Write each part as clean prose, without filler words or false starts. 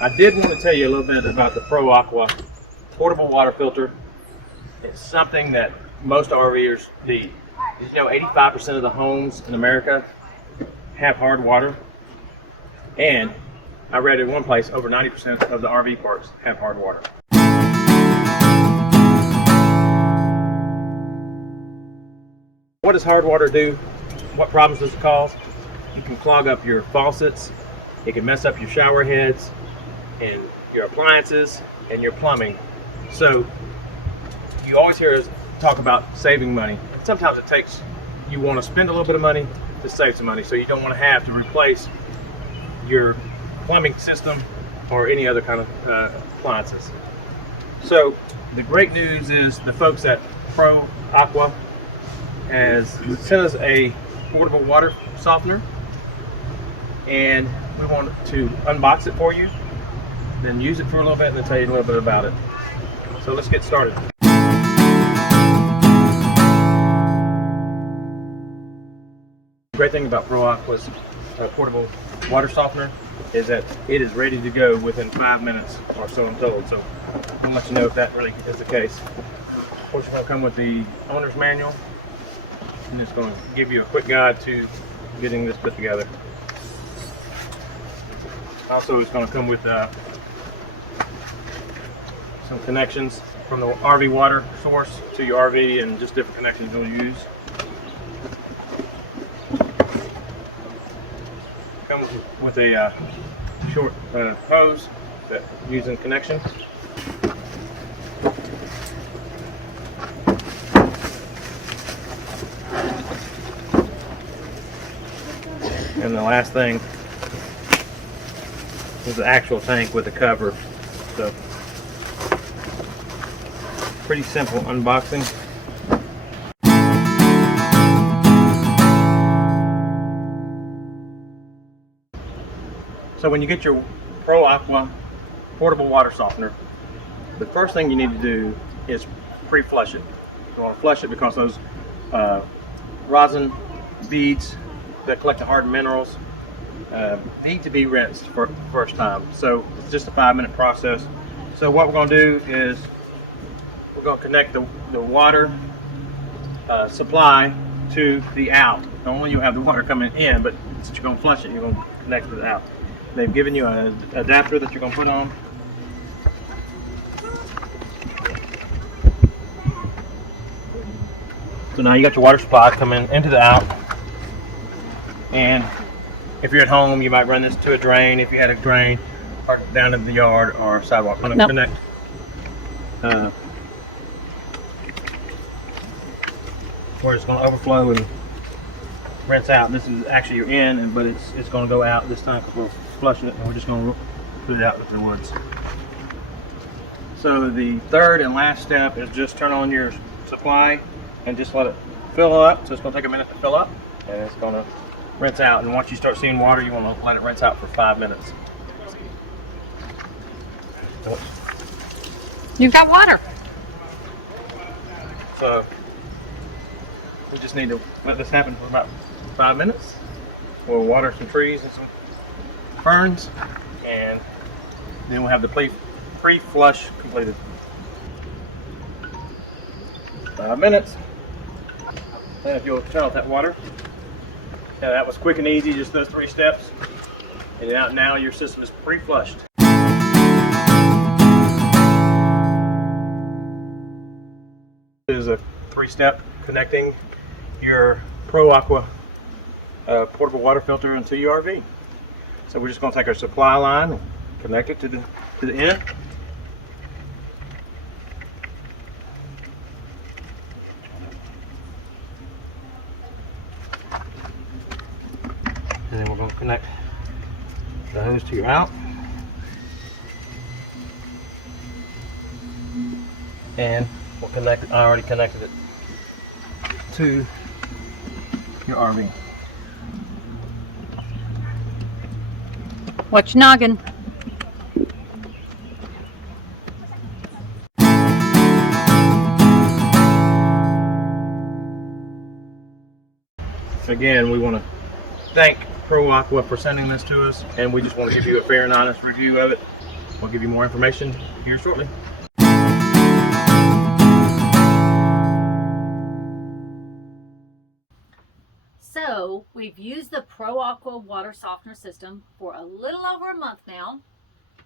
I did want to tell you a little bit about the Pro+Aqua portable water filter. It's something that most RVers need. You know, 85% of the homes in America have hard water, and I read in one place over 90% of the RV parks have hard water. What does hard water do? What problems does it cause? You can clog up your faucets, it can mess up your shower heads, and your appliances, and your plumbing. So you always hear us talk about saving money. Sometimes you want to spend a little bit of money to save some money, so you don't want to have to replace your plumbing system or any other kind of appliances. So the great news is the folks at Pro+Aqua has sent us a portable water softener, and we want to unbox it for you, then use it for a little bit, and then tell you a little bit about it. So let's get started. The great thing about Pro+Aqua's portable water softener is that it is ready to go within 5 minutes or so, I'm told. So I'll let you know if that really is the case. Of course, it's going to come with the owner's manual, and it's going to give you a quick guide to getting this put together. Also, it's going to come with some connections from the RV water source to your RV, and just different connections you'll use. Comes with a short hose that using connection. And the last thing is the actual tank with the cover. So pretty simple unboxing. So when you get your Pro+Aqua portable water softener, the first thing you need to do is pre-flush it. You want to flush it because those rosin beads that collect the hard minerals need to be rinsed for the first time. So it's just a 5-minute process. So what we're going to do is we're going to connect the water supply to the out. Normally you have the water coming in, but since you're going to flush it, you're going to connect it out. They've given you an adapter that you're going to put on. So now you got your water supply coming into the out. And if you're at home, you might run this to a drain. If you had a drain, or down in the yard or sidewalk, I'm going to connect. Where it's going to overflow and rinse out. This is actually your in, but it's going to go out this time because we're flushing it, and we're just going to put it out with the woods. So the third and last step is just turn on your supply and just let it fill up. So it's going to take a minute to fill up, and it's going to rinse out. And once you start seeing water, you want to let it rinse out for 5 minutes. You've got water. So we just need to let this happen for about 5 minutes. We'll water some trees and some ferns, and then we'll have the pre-flush completed. 5 minutes. And if you'll turn off that water. Yeah, that was quick and easy, just those 3 steps. And now your system is pre-flushed. This is a 3-step connecting your Pro+Aqua portable water filter into your RV. So we're just going to take our supply line and connect it to the end. And then we're going to connect the hose to your out. And we'll connect it. I already connected it to your RV. Watch noggin. Again, we want to thank Pro+Aqua for sending this to us, and we just want to give you a fair and honest review of it. We'll give you more information here shortly. So we've used the Pro+Aqua Water Softener system for a little over a month now.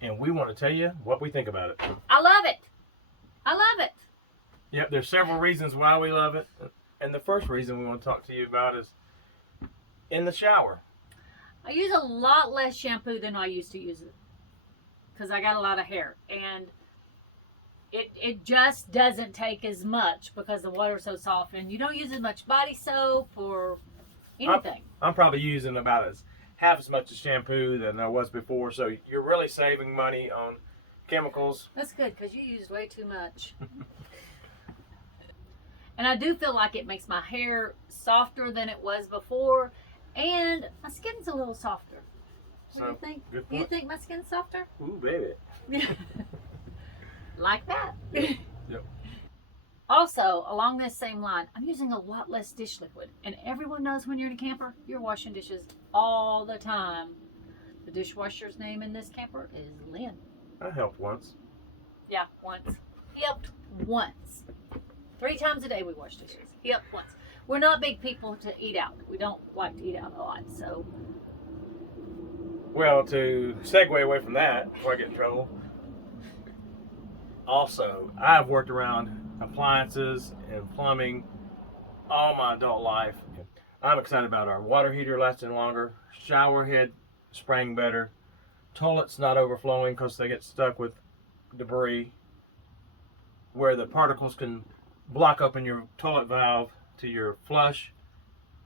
And we want to tell you what we think about it. I love it. I love it. Yep, there's several reasons why we love it. And the first reason we want to talk to you about is in the shower. I use a lot less shampoo than I used to use it because I got a lot of hair, and it just doesn't take as much because the water's so soft, and you don't use as much body soap or anything. I'm probably using about half as much as shampoo than I was before, so you're really saving money on chemicals. That's good because you used way too much. And I do feel like it makes my hair softer than it was before, and my skin's a little softer. What do you think? Good point. Do you think my skin's softer? Ooh, baby. Like that. Yep. Also, along this same line, I'm using a lot less dish liquid. And everyone knows when you're in a camper, you're washing dishes all the time. The dishwasher's name in this camper is Lynn. I helped once. Yeah, once. Yep, once. 3 times a day we wash dishes. Yep, once. We're not big people to eat out. We don't like to eat out a lot, so. Well, to segue away from that, before I get in trouble, also, I've worked around appliances and plumbing all my adult life. I'm excited about our water heater lasting longer, shower head spraying better, toilets not overflowing because they get stuck with debris, where the particles can block open your toilet valve to your flush,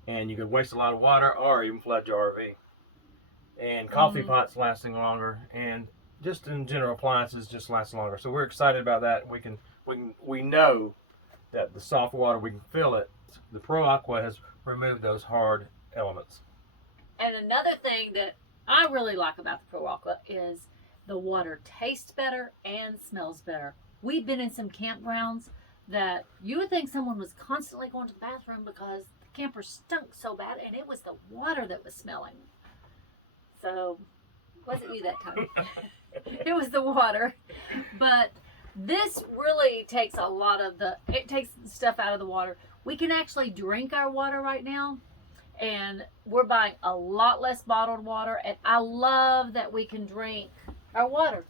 and you could waste a lot of water or even flood your RV. And coffee pots lasting longer, and just in general appliances just last longer. So we're excited about that. We know that the soft water, we can feel it. The Pro+Aqua has removed those hard elements. And another thing that I really like about the Pro+Aqua is the water tastes better and smells better. We've been in some campgrounds that you would think someone was constantly going to the bathroom because the camper stunk so bad, and it was the water that was smelling. So, wasn't you that time? It was the water. But this really takes a lot of it takes stuff out of the water. We can actually drink our water right now, and we're buying a lot less bottled water, and I love that we can drink our water.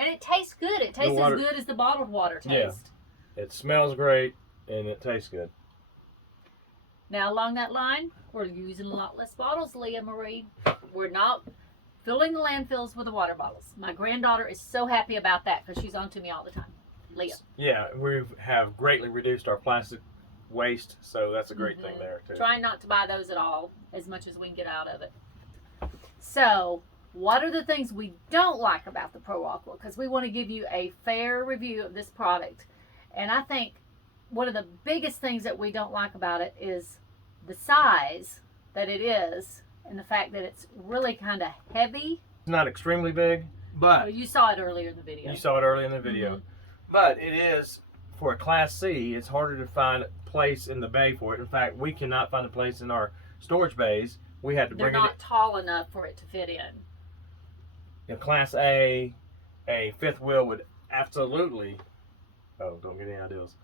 And it tastes good. It tastes as good as the bottled water tastes. Yeah. It smells great and it tastes good. Now, along that line, we're using a lot less bottles, Leah Marie. We're not filling the landfills with the water bottles. My granddaughter is so happy about that because she's on to me all the time. Leah. Yeah, we have greatly reduced our plastic waste, so that's a great thing there too. Trying not to buy those at all, as much as we can get out of it. So, what are the things we don't like about the Pro+Aqua? Because we want to give you a fair review of this product. And I think one of the biggest things that we don't like about it is the size that it is and the fact that it's really kind of heavy. It's not extremely big, but... Oh, you saw it earlier in the video. You saw it earlier in the video. But it is, for a Class C, it's harder to find a place in the bay for it. In fact, we cannot find a place in our storage bays. We had to bring it in. They're not tall enough for it to fit in. In Class A fifth wheel would absolutely... Oh, don't get any ideas.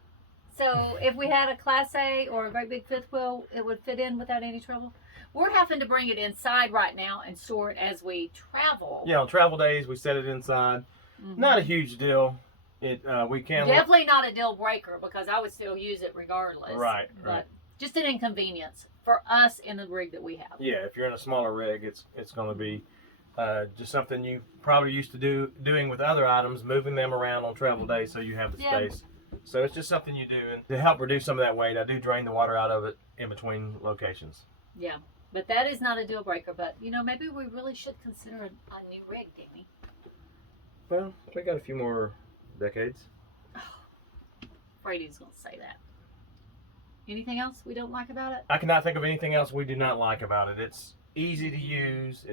So if we had a Class A or a great big fifth wheel, it would fit in without any trouble. We're having to bring it inside right now and store it as we travel. Yeah, on travel days, we set it inside. Not a huge deal. We can... Definitely not a deal breaker because I would still use it regardless. Right. But just an inconvenience for us in the rig that we have. Yeah, if you're in a smaller rig, it's going to be just something you probably used to doing with other items, moving them around on travel days so you have the space. So it's just something you do. And to help reduce some of that weight, I do drain the water out of it in between locations. Yeah, but that is not a deal breaker. But, you know, maybe we really should consider a new rig, Danny. Well, we got a few more decades. Brady's going to say that. Anything else we don't like about it? I cannot think of anything else we do not like about it. It's easy to use.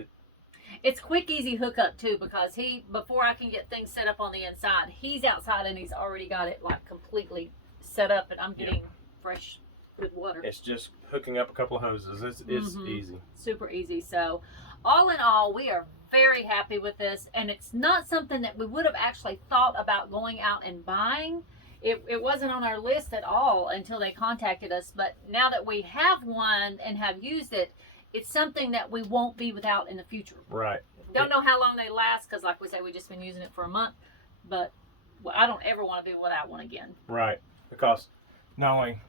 It's quick, easy hookup too, because before I can get things set up on the inside, he's outside and he's already got it like completely set up, and I'm getting fresh, good water. It's just hooking up a couple of hoses. It's easy. Super easy. So, all in all, we are very happy with this, and it's not something that we would have actually thought about going out and buying. It wasn't on our list at all until they contacted us, but now that we have one and have used it, it's something that we won't be without in the future. Right. Don't know how long they last, because like we say, we've just been using it for a month, but I don't ever want to be without one again. Right. Because not only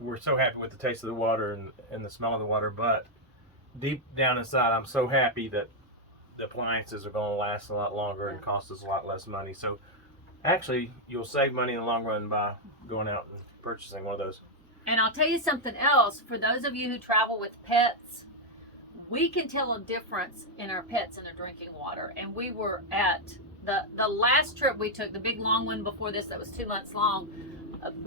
we're so happy with the taste of the water and the smell of the water, but deep down inside, I'm so happy that the appliances are going to last a lot longer and cost us a lot less money. So actually, you'll save money in the long run by going out and purchasing one of those. And I'll tell you something else. For those of you who travel with pets, we can tell a difference in our pets and their drinking water. And we were at the last trip we took, the big long one before this that was 2 months long.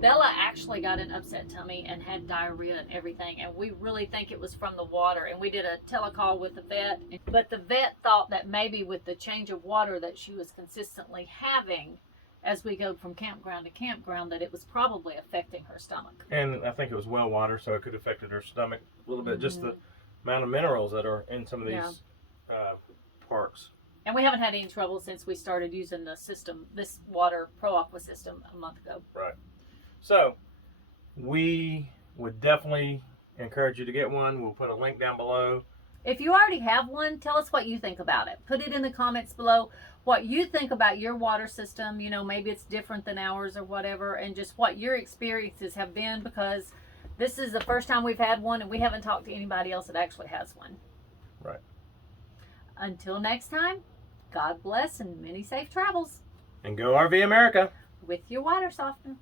Bella actually got an upset tummy and had diarrhea and everything, and we really think it was from the water. And we did a telecall with the vet, but the vet thought that maybe with the change of water that she was consistently having as we go from campground to campground, that it was probably affecting her stomach. And I think it was well water, so it could have affected her stomach a little bit. Just the amount of minerals that are in some of these parks. And we haven't had any trouble since we started using the system, this water Pro+Aqua system, a month ago. Right. So we would definitely encourage you to get one. We'll put a link down below. If you already have one, tell us what you think about it. Put it in the comments below what you think about your water system. You know, maybe it's different than ours or whatever, and just what your experiences have been, because this is the first time we've had one and we haven't talked to anybody else that actually has one. Right. Until next time, God bless and many safe travels. And go RV America with your water softener.